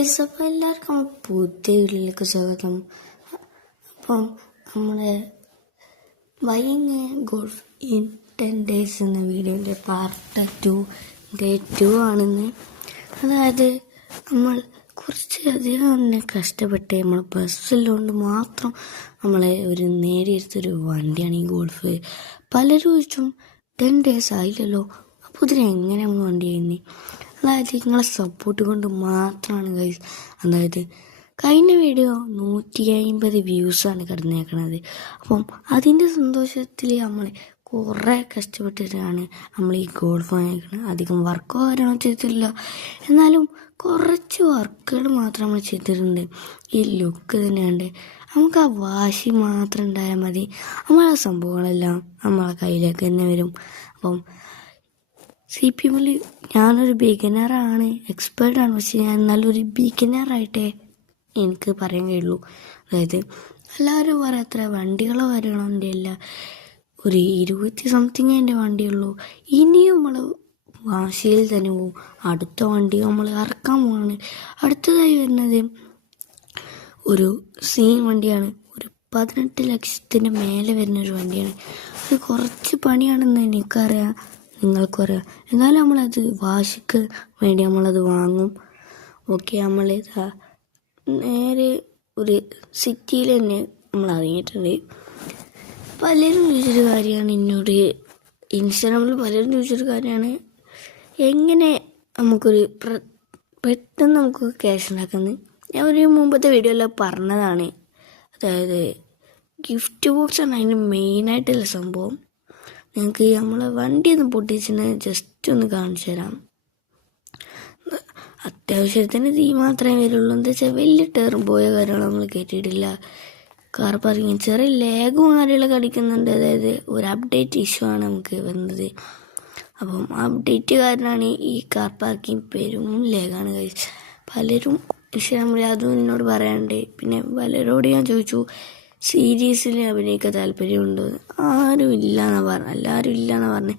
Guys, അപ്പോൾ എല്ലാവർക്കും പുതിയ വീട്ടിലേക്ക് സ്വാഗതം. അപ്പം നമ്മുടെ ബൈയിങ് ഗോൾഫ് ഇൻ 10 days എന്ന വീഡിയോൻ്റെ പാർട്ട് 2 ഡേ 2 ആണെന്ന്. അതായത് നമ്മൾ കുറച്ചധികം തന്നെ കഷ്ടപ്പെട്ട് നമ്മൾ ബസ്സിലുകൊണ്ട് മാത്രം നമ്മളെ നേടിയെടുത്തൊരു വണ്ടിയാണ് ഈ ഗോൾഫ്. പലരും ചോദിച്ചും 10 days ആയില്ലല്ലോ, അപ്പോൾ ഇതിനെങ്ങനെ നമ്മൾ വണ്ടി ചെയ്യുന്നത്? അതായത് നിങ്ങളെ സപ്പോർട്ട് കൊണ്ട് മാത്രമാണ് ഗൈസ്. അതായത് കഴിഞ്ഞ വീഡിയോ 150 വ്യൂസാണ് കിടന്നേക്കണത്. അപ്പം അതിൻ്റെ സന്തോഷത്തിൽ നമ്മൾ കുറേ കഷ്ടപ്പെട്ടിട്ടാണ് നമ്മൾ ഈ ഗോൾഫ് വാങ്ങിക്കുന്നത്. അധികം വർക്കോ കാര്യങ്ങളോ ചെയ്തിട്ടില്ല, എന്നാലും കുറച്ച് വർക്കുകൾ മാത്രം നമ്മൾ ചെയ്തിട്ടുണ്ട്. ഈ ലുക്ക് തന്നെയുണ്ട്. നമുക്ക് ആ വാശി മാത്രം ഉണ്ടായാൽ മതി, നമ്മളെ സംഭവങ്ങളെല്ലാം നമ്മളെ കയ്യിലേക്ക് തന്നെ വരും. അപ്പം CPMൽ ഞാനൊരു ബിഗിനറാണ്, എക്സ്പേർട്ടാണ്, പക്ഷെ ഞാൻ നല്ലൊരു ബിഗിനറായിട്ടേ എനിക്ക് പറയാൻ കഴിയുള്ളൂ. അതായത് എല്ലാവരും പറയാത്ര വണ്ടികളോ കാര്യങ്ങളോ എൻ്റെ അല്ല, ഒരു 20 something എൻ്റെ വണ്ടിയുള്ളൂ. ഇനിയും നമ്മൾ വാശിയിൽ തന്നെ പോവും. അടുത്ത വണ്ടി നമ്മൾ ഇറക്കാൻ പോവാണ്. അടുത്തതായി വരുന്നത് ഒരു സീൻ വണ്ടിയാണ്. ഒരു 18 ലക്ഷത്തിൻ്റെ മേലെ വരുന്നൊരു വണ്ടിയാണ്. അത് കുറച്ച് പണിയാണെന്ന് എനിക്കറിയാം, നിങ്ങൾക്കറിയാം. എന്നാലും നമ്മളത് വാശിക്ക് വേണ്ടി നമ്മളത് വാങ്ങും. ഓക്കെ, നമ്മളിതാ നേരെ ഒരു സിറ്റിയിൽ തന്നെ നമ്മൾ ഇറങ്ങിയിട്ടുണ്ട്. പലരും ചോദിച്ചൊരു കാര്യമാണ് എന്നോട്, ഇൻസ്റ്റാഗ്രാമിൽ പലരും ചോദിച്ചൊരു കാര്യമാണ്, എങ്ങനെ നമുക്കൊരു പെട്ടെന്ന് നമുക്ക് ക്യാഷ് ഉണ്ടാക്കുന്നത്. ഞാൻ ഒരു മുമ്പത്തെ വീഡിയോയിൽ പറഞ്ഞതാണ്. അതായത് ഗിഫ്റ്റ് ബോക്സാണ് അതിൻ്റെ മെയിനായിട്ടുള്ള സംഭവം. ഞങ്ങൾക്ക് നമ്മളെ വണ്ടി ഒന്ന് പൊട്ടിച്ചിട്ട് ജസ്റ്റ് ഒന്ന് കാണിച്ചു തരാം. അത്യാവശ്യത്തിന് തീ മാത്രമേ വരുള്ളൂ. എന്താ വെച്ചാൽ വലിയ ടർബോയോ കാര്യങ്ങളോ നമ്മൾ കയറ്റിയിട്ടില്ല. കാർ പാർക്കിങ് ചെറിയ ലേഗും കാര്യങ്ങളൊക്കെ അടിക്കുന്നുണ്ട്. അതായത് ഒരു അപ്ഡേറ്റ് ഇഷ്യൂ ആണ് നമുക്ക് വന്നത്. അപ്പം അപ്ഡേറ്റ് കാരണമാണ് ഈ കാർ പാർക്കിങ് പെരും ലേഗാണ് കഴിച്ച്. പലരും പക്ഷേ നമ്മൾ അതും എന്നോട് പറയാണ്ട്. പിന്നെ പലരോട് ഞാൻ ചോദിച്ചു സീരീസിൽ അഭിനയിക്കാൻ താല്പര്യമുണ്ടോ. ആരും ഇല്ലയെന്നാണ് പറഞ്ഞത്, എല്ലാവരും ഇല്ലയെന്നാണ് പറഞ്ഞത്.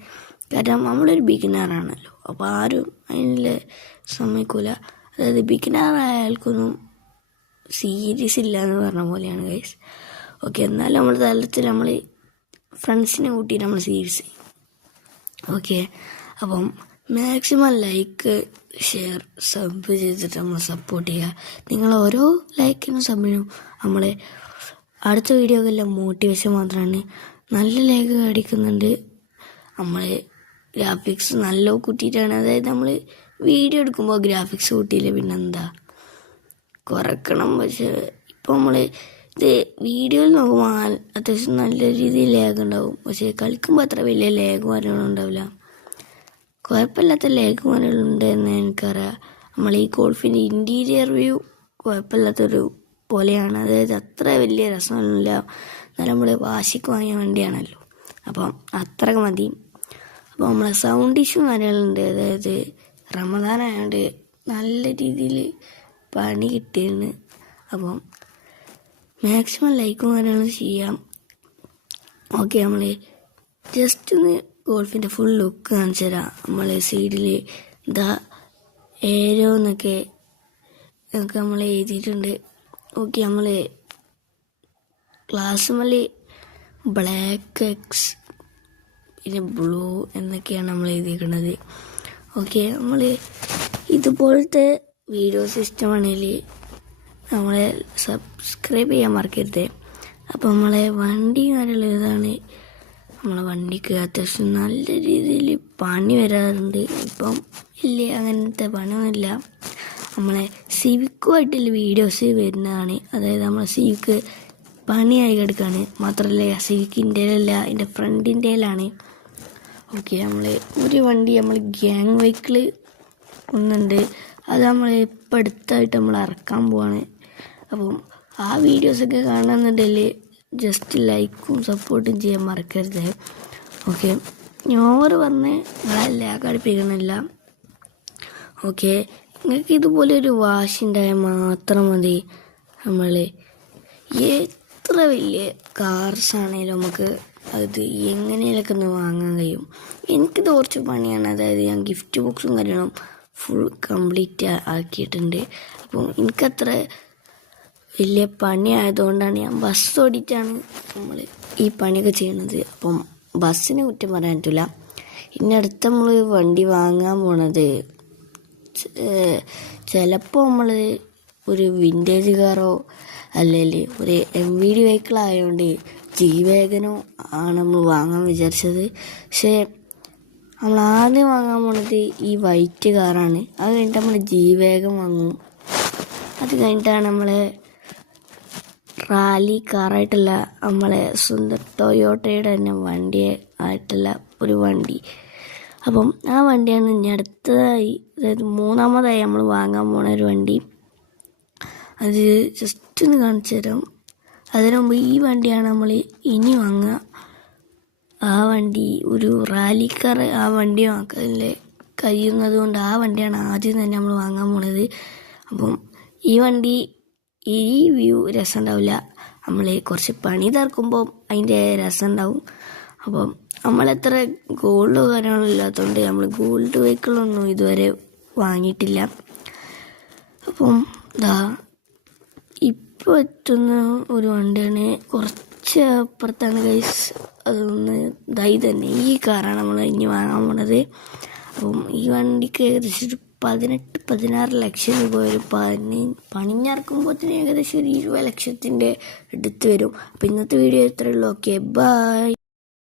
കാരണം നമ്മളൊരു ബിഗിനറാണല്ലോ, അപ്പോൾ ആരും അതിൽ സമ്മതിക്കൂല. അതായത് ബിഗിനറായാൽക്കൊന്നും സീരീസ് ഇല്ല എന്ന് പറഞ്ഞ പോലെയാണ് ഗൈസ്. ഓക്കെ, എന്നാലും നമ്മൾ തലത്തിൽ നമ്മൾ ഫ്രണ്ട്സിനെ കൂട്ടിയിട്ട് നമ്മൾ സീരീസ് ചെയ്യും. ഓക്കെ, അപ്പം മാക്സിമം ലൈക്ക്, ഷെയർ, സബ് ചെയ്തിട്ട് നമ്മൾ സപ്പോർട്ട് ചെയ്യുക. നിങ്ങൾ ഓരോ ലൈക്കിനും സബിനും നമ്മളെ അടുത്ത വീഡിയോക്കെല്ലാം മോട്ടിവേഷൻ മാത്രമാണ്. നല്ല ലൈക്ക് അടിക്കുന്നുണ്ട്. നമ്മൾ ഗ്രാഫിക്സ് നല്ല കൂട്ടിയിട്ടാണ്. അതായത് നമ്മൾ വീഡിയോ എടുക്കുമ്പോൾ ഗ്രാഫിക്സ് കൂട്ടിയില്ല പിന്നെന്താ കുറക്കണം. പക്ഷേ ഇപ്പോൾ നമ്മൾ ഇത് വീഡിയോയിൽ നോക്കുമ്പോൾ അത്യാവശ്യം നല്ല രീതിയിൽ ലാഗ് ഉണ്ടാവും. പക്ഷേ കളിക്കുമ്പോൾ അത്ര വലിയ ലാഗ് കാര്യങ്ങളും ഉണ്ടാവില്ല. കുഴപ്പമില്ലാത്ത ലാഗ് കാര്യങ്ങളുണ്ട് എന്ന് എനിക്കറിയാം. നമ്മൾ ഈ ഗോൾഫിൻ്റെ ഇൻറ്റീരിയർ വ്യൂ കുഴപ്പമില്ലാത്തൊരു പോലെയാണ്. അതായത് അത്ര വലിയ രസമൊന്നുമില്ല. എന്നാലും നമ്മൾ വാശിക്ക് വാങ്ങിയ വണ്ടിയാണല്ലോ, അപ്പം അത്രയൊക്കെ മതി. അപ്പോൾ നമ്മളെ സൗണ്ട് ഇഷ്യൂ കാര്യങ്ങളുണ്ട്. അതായത് റമദാനായതുകൊണ്ട് നല്ല രീതിയിൽ പണി കിട്ടിയിരുന്നു. അപ്പം മാക്സിമം ലൈക്കും കാര്യങ്ങളും ചെയ്യാം. ഓക്കെ, നമ്മൾ ജസ്റ്റ് ഒന്ന് ഗോൾഫിൻ്റെ ഫുൾ ലുക്ക് കാണിച്ചു തരാം. നമ്മൾ സൈഡിൽ ദ ഏരോ എന്നൊക്കെ നമ്മൾ എഴുതിയിട്ടുണ്ട്. ഓക്കെ, നമ്മൾ ഗ്ലാസ്സുമേൽ ബ്ലാക്ക് എക്സ് പിന്നെ ബ്ലൂ എന്നൊക്കെയാണ് നമ്മൾ എഴുതിയിരിക്കുന്നത്. ഓക്കെ, നമ്മൾ ഇതുപോലത്തെ വീഡിയോസ് ഇഷ്ടമാണെങ്കിൽ നമ്മളെ സബ്സ്ക്രൈബ് ചെയ്യാൻ മറക്കരുത്. അപ്പോൾ നമ്മളെ വണ്ടി കാര്യമുള്ള ഇതാണ്. നമ്മളെ വണ്ടിക്ക് അത്യാവശ്യം നല്ല രീതിയിൽ പണി വരാറുണ്ട്. ഇപ്പം ഇല്ല, അങ്ങനത്തെ പണിയൊന്നുമില്ല. നമ്മളെ സിവിക്കുമായിട്ടുള്ള വീഡിയോസ് വരുന്നതാണ്. അതായത് നമ്മളെ സിവിക്ക് പണിയായി കിടക്കുകയാണ്. മാത്രമല്ല സിവിക്കിൻ്റെ അല്ല, എൻ്റെ ഫ്രണ്ടിൻ്റെയിലാണ്. ഓക്കെ, നമ്മൾ ഒരു വണ്ടി നമ്മൾ ഗ്യാങ് വെഹിക്കിൾ ഒന്നുണ്ട്. അത് നമ്മൾ ഇപ്പം അടുത്തായിട്ട് നമ്മൾ ഇറക്കാൻ പോവാണ്. അപ്പം ആ വീഡിയോസൊക്കെ കാണുന്നുണ്ടെങ്കിൽ ജസ്റ്റ് ലൈക്കും സപ്പോർട്ടും ചെയ്യാൻ മറക്കരുത്. ഓക്കെ, ഓവർ പറഞ്ഞ് നിങ്ങളെല്ലാം കളിപ്പിക്കണില്ല. ഓക്കെ, നിങ്ങൾക്ക് ഇതുപോലെ ഒരു വാശി ഉണ്ടായാൽ മാത്രം മതി. നമ്മൾ എത്ര വലിയ കാർസ് ആണെങ്കിലും നമുക്ക് അത് എങ്ങനെയൊക്കെ ഒന്ന് വാങ്ങാൻ കഴിയും. എനിക്കിത് കുറച്ച് പണിയാണ്. അതായത് ഞാൻ ഗിഫ്റ്റ് ബോക്സും കാര്യങ്ങളും ഫുൾ കംപ്ലീറ്റ് ആക്കിയിട്ടുണ്ട്. അപ്പം എനിക്കത്ര വലിയ പണിയായതുകൊണ്ടാണ് ഞാൻ ബസ് ഓടിച്ചാണ് നമ്മൾ ഈ പണിയൊക്കെ ചെയ്യുന്നത്. അപ്പം ബസ്സിനെ കുറ്റം പറയാൻ പറ്റില്ല. ഇനി അടുത്ത നമ്മൾ വണ്ടി വാങ്ങാൻ പോണത് ചിലപ്പോൾ നമ്മൾ ഒരു വിൻറ്റേജ് കാറോ അല്ലെങ്കിൽ ഒരു MVD വെഹിക്കിൾ ആയതുകൊണ്ട് G-Wagon ആണ് നമ്മൾ വാങ്ങാൻ വിചാരിച്ചത്. പക്ഷേ നമ്മൾ ആദ്യം വാങ്ങാൻ പോണത് ഈ വൈറ്റ് കാറാണ്. അത് കഴിഞ്ഞിട്ട് നമ്മൾ G-Wagon വാങ്ങും. അത് കഴിഞ്ഞിട്ടാണ് നമ്മളെ റാലി കാറായിട്ടുള്ള നമ്മളെ സ്വന്തം ടൊയോട്ടയുടെ തന്നെ വണ്ടി ആയിട്ടുള്ള ഒരു വണ്ടി. അപ്പം ആ വണ്ടിയാണ് ഇനി അടുത്തതായി, അതായത് മൂന്നാമതായി നമ്മൾ വാങ്ങാൻ പോണ ഒരു വണ്ടി. അത് ജസ്റ്റ് ഒന്ന് കാണിച്ചു തരാം. അതിനു മുമ്പ് ഈ വണ്ടിയാണ് നമ്മൾ ഇനി വാങ്ങുക. ആ വണ്ടി ഒരു റാലി കാർ, ആ വണ്ടി വാങ്ങാൻ കഴിയുന്നത് കൊണ്ട് ആ വണ്ടിയാണ് ആദ്യം തന്നെ നമ്മൾ വാങ്ങാൻ പോണത്. അപ്പം ഈ വണ്ടി ഈ വ്യൂ രസം ഉണ്ടാവില്ല, നമ്മൾ കുറച്ച് പണി തീർക്കുമ്പോൾ അതിൻ്റെ രസം ഉണ്ടാവും. അപ്പം നമ്മളെത്ര ഗോൾഡ് കാര്യങ്ങളും ഇല്ലാത്തതുകൊണ്ട് നമ്മൾ ഗോൾഡ് വെഹിക്കിളൊന്നും ഇതുവരെ വാങ്ങിയിട്ടില്ല. അപ്പം ഇപ്പോൾ എത്തുന്ന ഒരു വണ്ടിയാണ്, കുറച്ച് അപ്പുറത്താണ് ഗൈസ്. അതൊന്ന് ഇത് തന്നെ, ഈ കാറാണ് നമ്മൾ ഇനി വാങ്ങാൻ പോണത്. അപ്പം ഈ വണ്ടിക്ക് ഏകദേശം ഒരു 18-16 ലക്ഷം രൂപ വരും. പണിഞ്ഞിറക്കുമ്പോൾ ഏകദേശം ഒരു 20 ലക്ഷത്തിൻ്റെ അടുത്ത് വരും. അപ്പം ഇന്നത്തെ വീഡിയോ ഇത്രയേ ഉള്ളൂ. Okay, by.